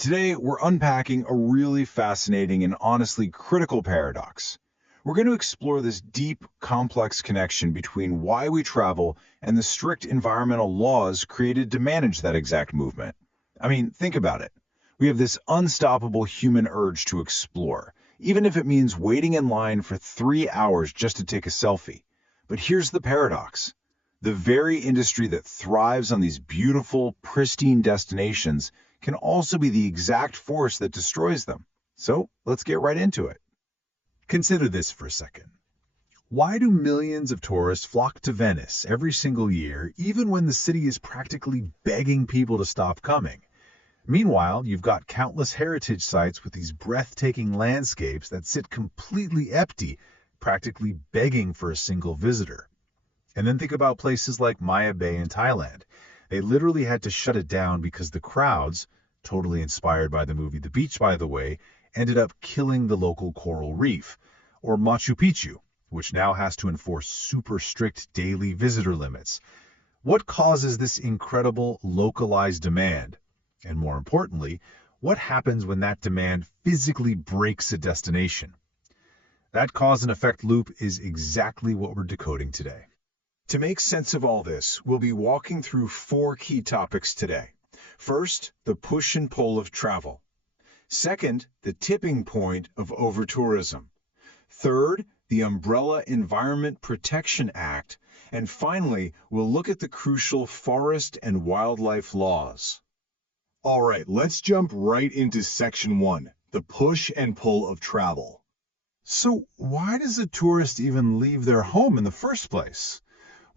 Today, we're unpacking a really fascinating and honestly critical paradox. We're going to explore this deep, complex connection between why we travel and the strict environmental laws created to manage that exact movement. I mean, think about it. We have this unstoppable human urge to explore, even if it means waiting in line for 3 hours just to take a selfie. But here's the paradox. The very industry that thrives on these beautiful, pristine destinations can also be the exact force that destroys them. So let's get right into it. Consider this for a second. Why do millions of tourists flock to Venice every single year, even when the city is practically begging people to stop coming? Meanwhile, you've got countless heritage sites with these breathtaking landscapes that sit completely empty, practically begging for a single visitor. And then think about places like Maya Bay in Thailand. They literally had to shut it down because the crowds, totally inspired by the movie The Beach, by the way, ended up killing the local coral reef. Or Machu Picchu, which now has to enforce super strict daily visitor limits. What causes this incredible localized demand? And more importantly, what happens when that demand physically breaks a destination? That cause and effect loop is exactly what we're decoding today. To make sense of all this, we'll be walking through 4 key topics today. First, the push and pull of travel. Second, the tipping point of over-tourism. Third, the Umbrella Environment Protection Act. And finally, we'll look at the crucial forest and wildlife laws. All right, let's jump right into section 1, the push and pull of travel. So why does a tourist even leave their home in the first place?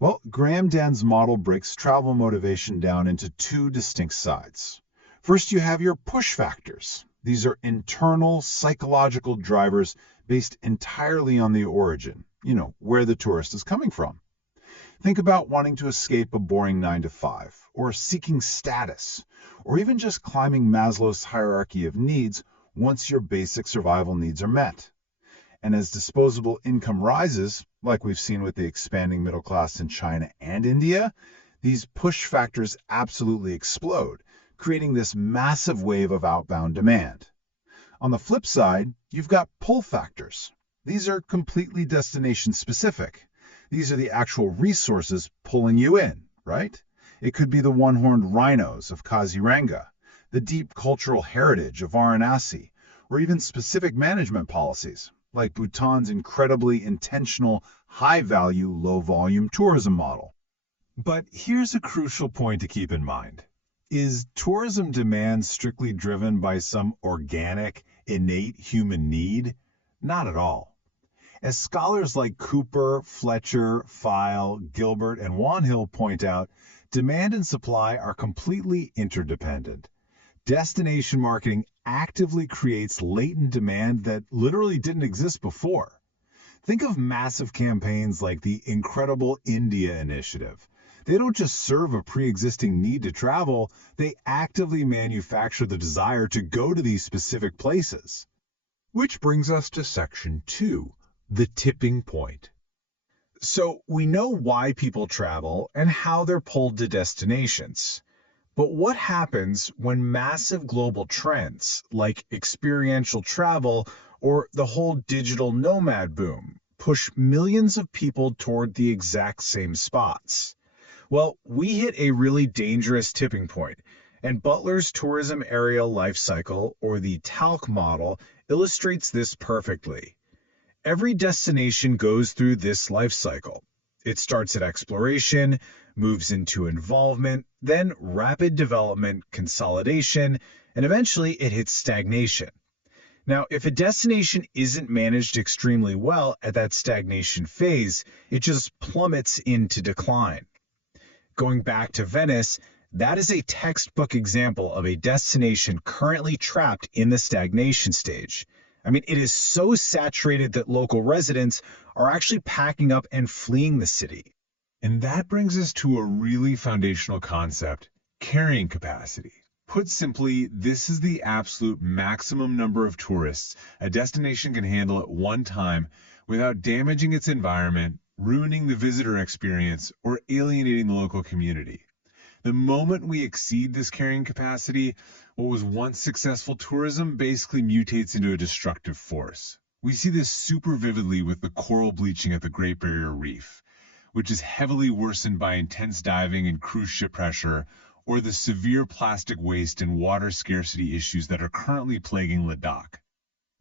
Well, Graham Dan's model breaks travel motivation down into 2 distinct sides. First, you have your push factors. These are internal psychological drivers based entirely on the origin, where the tourist is coming from. Think about wanting to escape a boring 9 to 5, or seeking status, or even just climbing Maslow's hierarchy of needs once your basic survival needs are met. And as disposable income rises, like we've seen with the expanding middle class in China and India, these push factors absolutely explode, creating this massive wave of outbound demand. On the flip side, you've got pull factors. These are completely destination specific. These are the actual resources pulling you in, right? It could be the one-horned rhinos of Kaziranga, the deep cultural heritage of Varanasi, or even specific management policies, like Bhutan's incredibly intentional, high-value, low-volume tourism model. But here's a crucial point to keep in mind. Is tourism demand strictly driven by some organic, innate human need? Not at all. As scholars like Cooper, Fletcher, File, Gilbert, and Wanhill point out, demand and supply are completely interdependent. Destination marketing actively creates latent demand that literally didn't exist before. Think of massive campaigns like the Incredible India Initiative. They don't just serve a pre-existing need to travel, they actively manufacture the desire to go to these specific places. Which brings us to section 2, the tipping point. So we know why people travel and how they're pulled to destinations. But what happens when massive global trends, like experiential travel or the whole digital nomad boom, push millions of people toward the exact same spots? Well, we hit a really dangerous tipping point, and Butler's tourism aerial life cycle, or the TALC model, illustrates this perfectly. Every destination goes through this life cycle. It starts at exploration, moves into involvement, then rapid development, consolidation, and eventually it hits stagnation. Now, if a destination isn't managed extremely well at that stagnation phase, it just plummets into decline. Going back to Venice, that is a textbook example of a destination currently trapped in the stagnation stage. I mean, it is so saturated that local residents are actually packing up and fleeing the city. And that brings us to a really foundational concept, carrying capacity. Put simply, this is the absolute maximum number of tourists a destination can handle at one time without damaging its environment, ruining the visitor experience, or alienating the local community. The moment we exceed this carrying capacity, what was once successful tourism basically mutates into a destructive force. We see this super vividly with the coral bleaching at the Great Barrier Reef, which is heavily worsened by intense diving and cruise ship pressure, or the severe plastic waste and water scarcity issues that are currently plaguing Ladakh.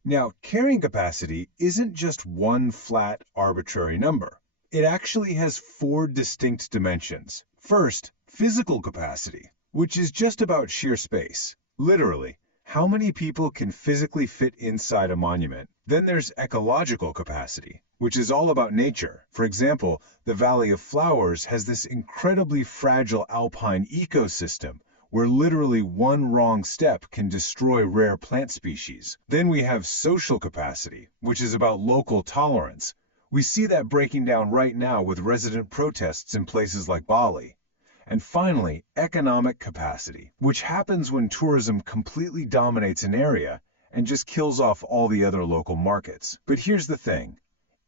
Now, carrying capacity isn't just one flat, arbitrary number. It actually has four distinct dimensions. First, physical capacity, which is just about sheer space. Literally, how many people can physically fit inside a monument? Then there's ecological capacity, which is all about nature. For example, the Valley of Flowers has this incredibly fragile alpine ecosystem where literally one wrong step can destroy rare plant species. Then we have social capacity, which is about local tolerance. We see that breaking down right now with resident protests in places like Bali. And finally, economic capacity, which happens when tourism completely dominates an area and just kills off all the other local markets. But here's the thing.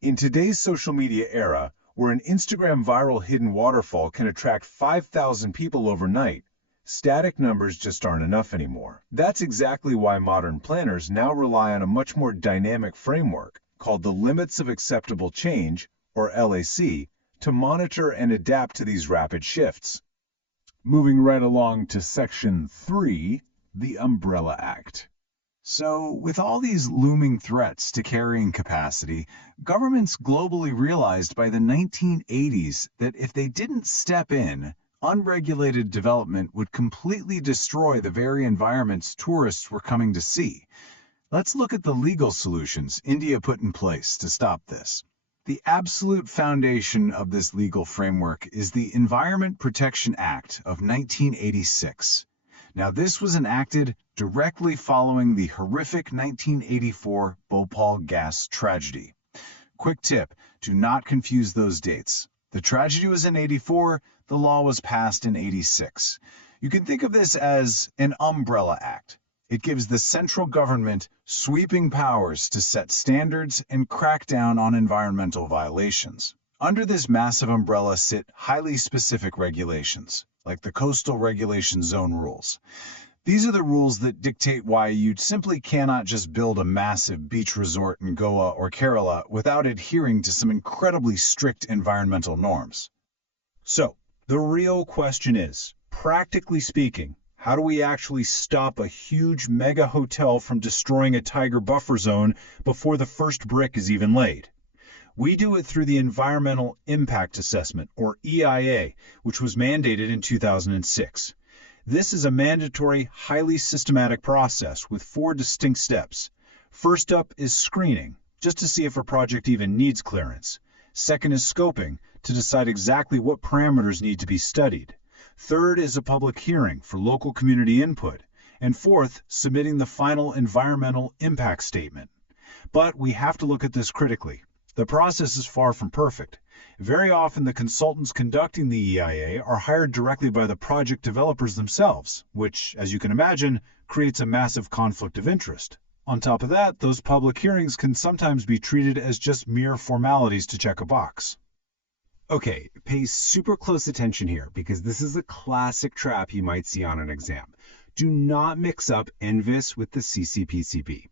In today's social media era, where an Instagram viral hidden waterfall can attract 5,000 people overnight, static numbers just aren't enough anymore. That's exactly why modern planners now rely on a much more dynamic framework called the Limits of Acceptable Change, or LAC, to monitor and adapt to these rapid shifts. Moving right along to Section 3, the Umbrella Act. So, with all these looming threats to carrying capacity, governments globally realized by the 1980s that if they didn't step in, unregulated development would completely destroy the very environments tourists were coming to see. Let's look at the legal solutions India put in place to stop this. The absolute foundation of this legal framework is the Environment Protection Act of 1986. Now, this was enacted directly following the horrific 1984 Bhopal gas tragedy. Quick tip, do not confuse those dates. The tragedy was in 84, the law was passed in 86. You can think of this as an umbrella act. It gives the central government sweeping powers to set standards and crack down on environmental violations. Under this massive umbrella sit highly specific regulations, like the Coastal Regulation Zone rules. These are the rules that dictate why you simply cannot just build a massive beach resort in Goa or Kerala without adhering to some incredibly strict environmental norms. So, the real question is, practically speaking, how do we actually stop a huge mega hotel from destroying a tiger buffer zone before the first brick is even laid? We do it through the Environmental Impact Assessment, or EIA, which was mandated in 2006. This is a mandatory, highly systematic process with 4 distinct steps. First up is screening, just to see if a project even needs clearance. Second is scoping, to decide exactly what parameters need to be studied. Third is a public hearing for local community input. And fourth, submitting the final environmental impact statement. But we have to look at this critically. The process is far from perfect. Very often the consultants conducting the EIA are hired directly by the project developers themselves, which, as you can imagine, creates a massive conflict of interest. On top of that, those public hearings can sometimes be treated as just mere formalities to check a box. Okay, pay super close attention here because this is a classic trap you might see on an exam. Do not mix up ENVIS with the CCPCB.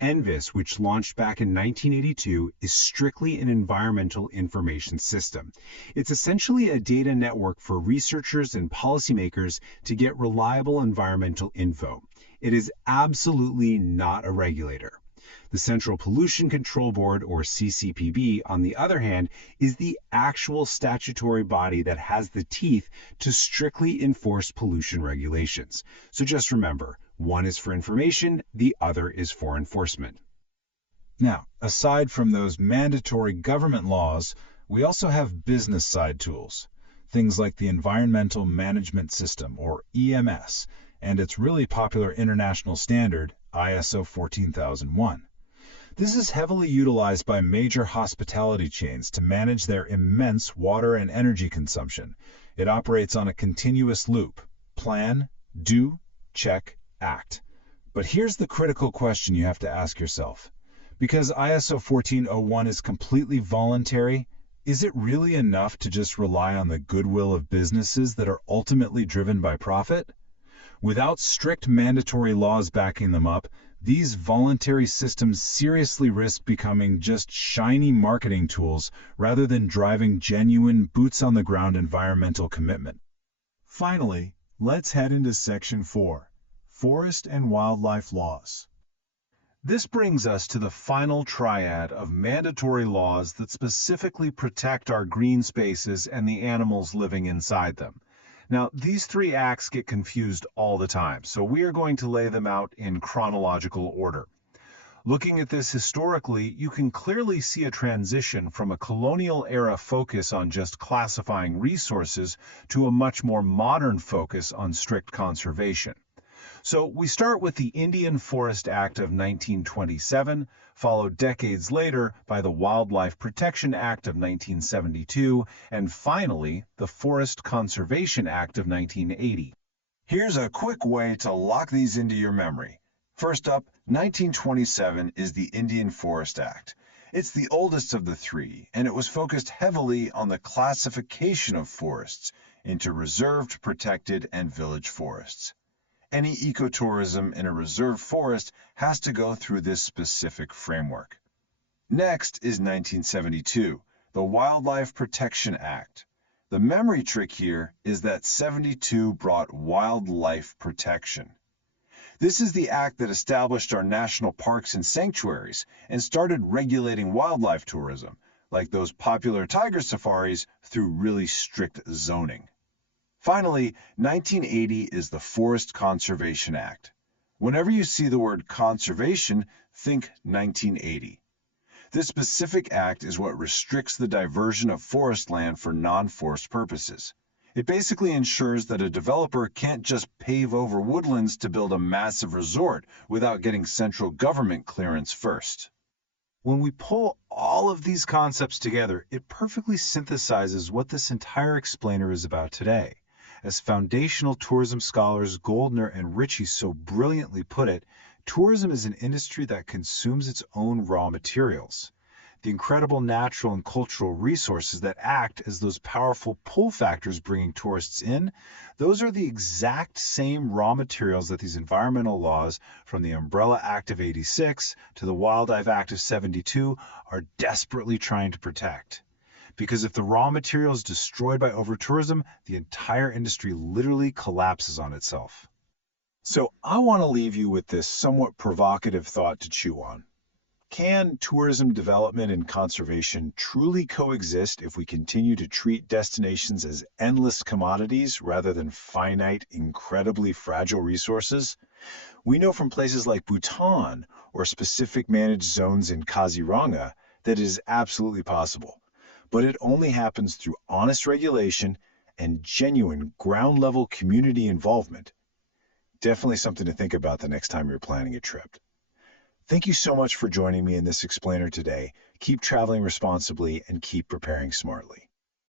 ENVIS, which launched back in 1982, is strictly an environmental information system. It's essentially a data network for researchers and policymakers to get reliable environmental info. It is absolutely not a regulator. The Central Pollution Control Board, or CCPB, on the other hand, is the actual statutory body that has the teeth to strictly enforce pollution regulations. So just remember, one is for information, the other is for enforcement. Now, aside from those mandatory government laws, we also have business side tools. Things like the Environmental Management System, or EMS, and its really popular international standard, ISO 14001. This is heavily utilized by major hospitality chains to manage their immense water and energy consumption. It operates on a continuous loop: plan, do, check, act. But here's the critical question you have to ask yourself. Because ISO 14001 is completely voluntary, Is it really enough to just rely on the goodwill of businesses that are ultimately driven by profit? Without strict mandatory laws backing them up, these voluntary systems seriously risk becoming just shiny marketing tools rather than driving genuine boots-on-the-ground environmental commitment. Finally, let's head into Section 4, Forest and Wildlife Laws. This brings us to the final triad of mandatory laws that specifically protect our green spaces and the animals living inside them. Now, these three acts get confused all the time, so we are going to lay them out in chronological order. Looking at this historically, you can clearly see a transition from a colonial-era focus on just classifying resources to a much more modern focus on strict conservation. So we start with the Indian Forest Act of 1927, followed decades later by the Wildlife Protection Act of 1972, and finally, the Forest Conservation Act of 1980. Here's a quick way to lock these into your memory. First up, 1927 is the Indian Forest Act. It's the oldest of the three, and it was focused heavily on the classification of forests into reserved, protected, and village forests. Any ecotourism in a reserved forest has to go through this specific framework. Next is 1972, the Wildlife Protection Act. The memory trick here is that 72 brought wildlife protection. This is the act that established our national parks and sanctuaries and started regulating wildlife tourism, like those popular tiger safaris, through really strict zoning. Finally, 1980 is the Forest Conservation Act. Whenever you see the word conservation, think 1980. This specific act is what restricts the diversion of forest land for non-forest purposes. It basically ensures that a developer can't just pave over woodlands to build a massive resort without getting central government clearance first. When we pull all of these concepts together, it perfectly synthesizes what this entire explainer is about today. As foundational tourism scholars Goldner and Ritchie so brilliantly put it, tourism is an industry that consumes its own raw materials. The incredible natural and cultural resources that act as those powerful pull factors bringing tourists in, those are the exact same raw materials that these environmental laws, from the Umbrella Act of '86 to the Wildlife Act of '72, are desperately trying to protect. Because if the raw material is destroyed by over-tourism, the entire industry literally collapses on itself. So I want to leave you with this somewhat provocative thought to chew on. Can tourism development and conservation truly coexist if we continue to treat destinations as endless commodities rather than finite, incredibly fragile resources? We know from places like Bhutan or specific managed zones in Kaziranga that it is absolutely possible. But it only happens through honest regulation and genuine ground-level community involvement. Definitely something to think about the next time you're planning a trip. Thank you so much for joining me in this explainer today. Keep traveling responsibly and keep preparing smartly.